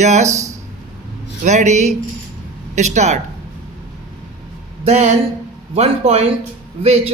Yes, ready, start. Then, one point which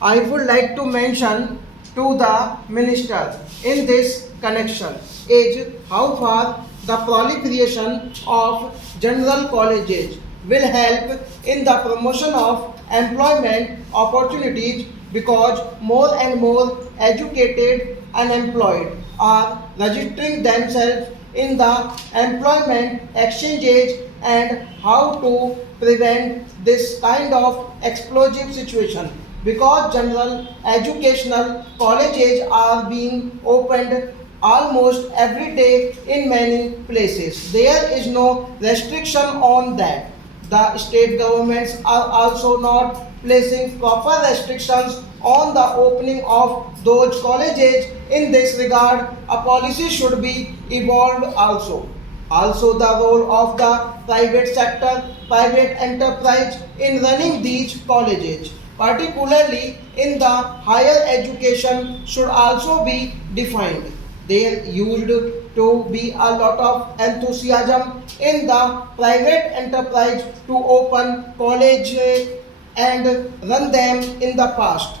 I would like to mention to the minister in this connection is how far the proliferation of general colleges will help in the promotion of employment opportunities because more and more educated unemployed are registering themselves in the employment exchanges and how to prevent this kind of explosive situation because general educational colleges are being opened almost every day in many places. There is no restriction on that. The state governments are also not placing proper restrictions on the opening of those colleges. In this regard, a policy should be evolved also. Also, the role of the private sector, private enterprise in running these colleges, particularly in the higher education, should also be defined. There used to be a lot of enthusiasm in the private enterprise to open college and run them in the past,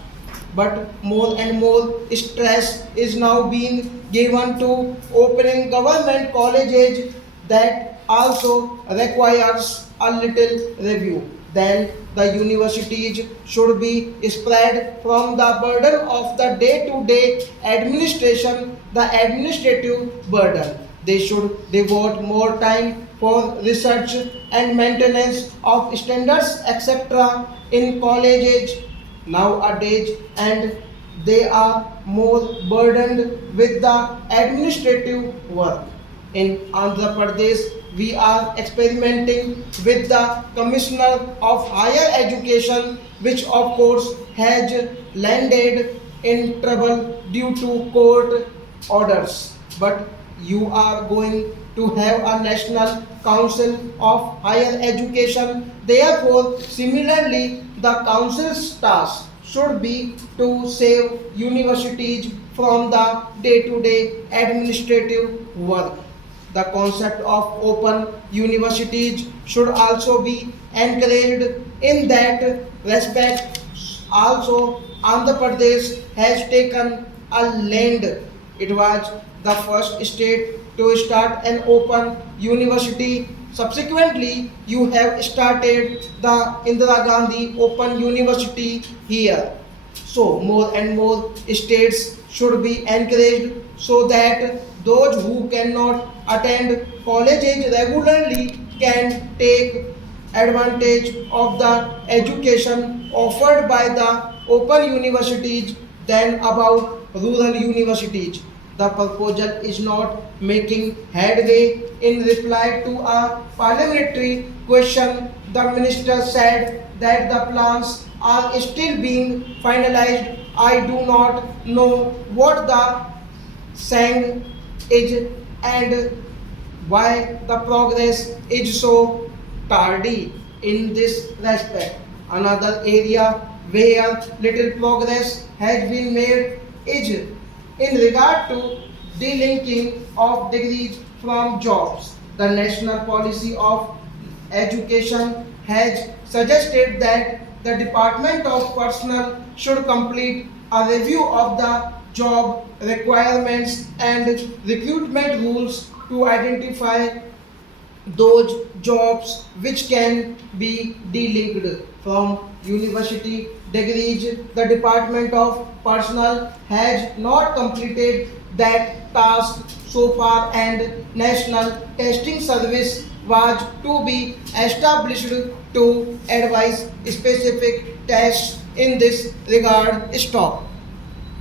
but more and more stress is now being given to opening government colleges that also requires a little review. Then the universities should be spread from the burden of the day-to-day administration, the administrative burden. They should devote more time for research and maintenance of standards, etc. in colleges nowadays, and they are more burdened with the administrative work. In Andhra Pradesh, we are experimenting with the Commissioner of Higher Education, which of course has landed in trouble due to court orders. But you are going to have a National Council of Higher Education. Therefore, similarly, the council's task should be to save universities from the day-to-day administrative work. The concept of open universities should also be encouraged in that respect. Also, Andhra Pradesh has taken a land. It was the first state to start an open university. Subsequently, you have started the Indira Gandhi Open University here. So, more and more states should be encouraged so that those who cannot attend colleges regularly can take advantage of the education offered by the open universities than about rural universities. The proposal is not making headway. In reply to a parliamentary question, the minister said that the plans are still being finalized. I do not know what the saying is and why the progress is so tardy in this respect. Another area where little progress has been made is in regard to delinking of degrees from jobs. The national policy of education has suggested that the Department of Personnel should complete a review of the job requirements and recruitment rules to identify those jobs which can be delinked from university degrees. The Department of Personnel has not completed that task so far, and National Testing Service was to be established to advise specific tests in this regard. Stop.